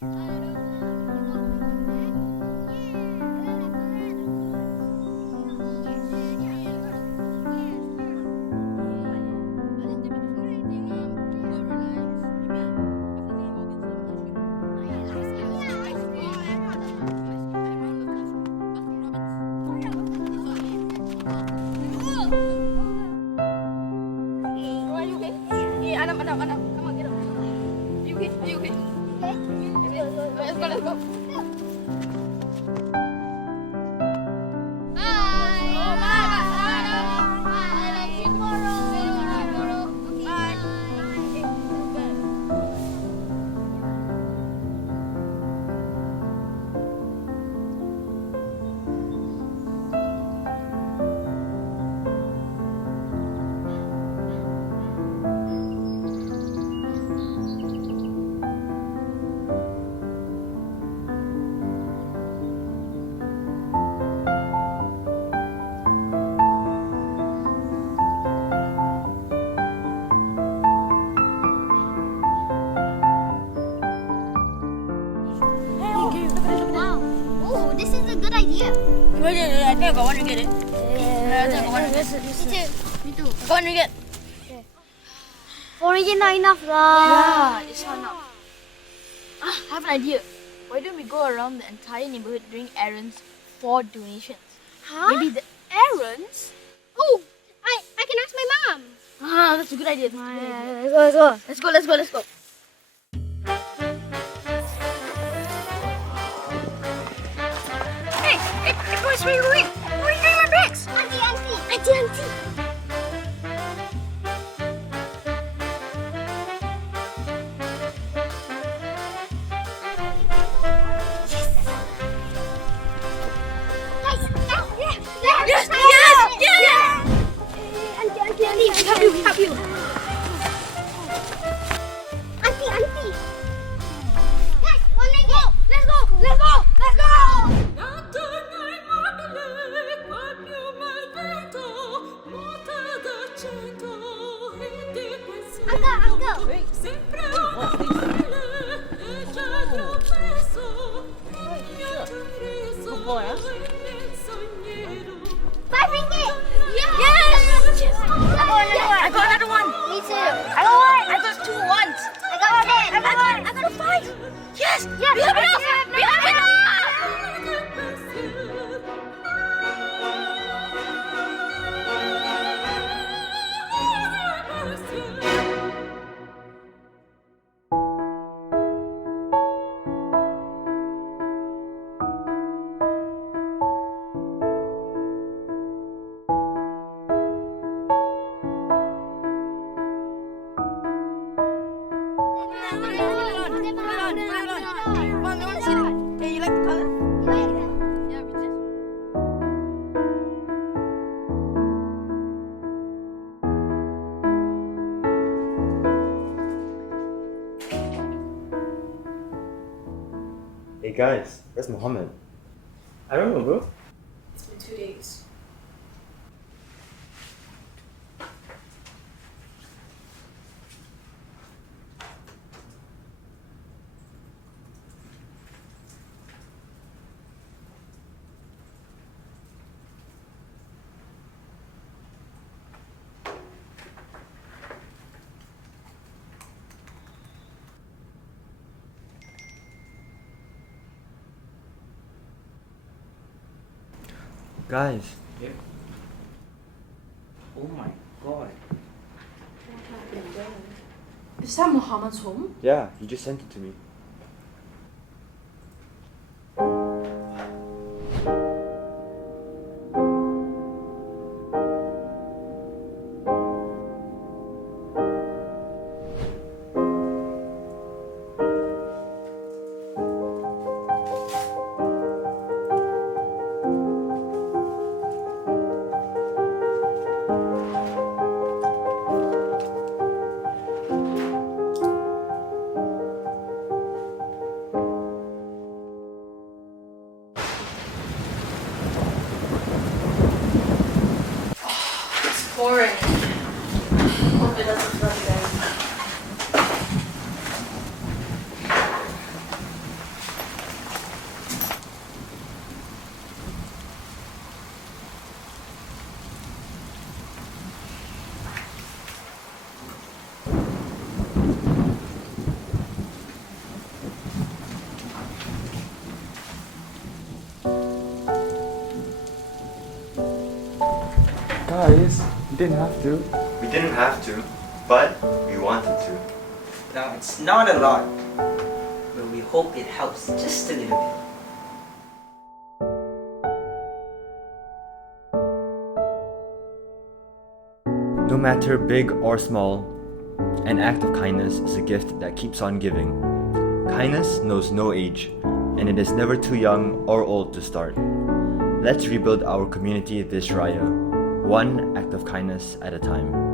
I think I got one to get it. I think I got one to get it. Me too. I got one to get. For me, not enough Yeah, it's not enough. I have an idea. Why don't we go around the entire neighborhood doing errands for donations? Huh? Maybe the errands? Oh, I can ask my mom. Ah, that's a good idea. Let's go. Let's go. Hey, boys, wait. Where are you getting my bags? Auntie. Yes! Auntie, help you. Auntie. Guys, let's go. Uncle. Good boy, huh? ringgit. Yes! I got another one. Me too. I got 2 ones. I got 10. I got a 5. Yes! We have enough! We have enough! Hey guys, where's Mohammed? I don't know, bro. It's been 2 days. Guys, Yep. Oh my god. Is that Mohammed's home? yeah, he just sent it to me. didn't have to. We didn't have to, but we wanted to. Now, it's not a lot, but we hope it helps just a little bit. No matter big or small, an act of kindness is a gift that keeps on giving. Kindness knows no age, and it is never too young or old to start. Let's rebuild our community this Raya, one act of kindness at a time.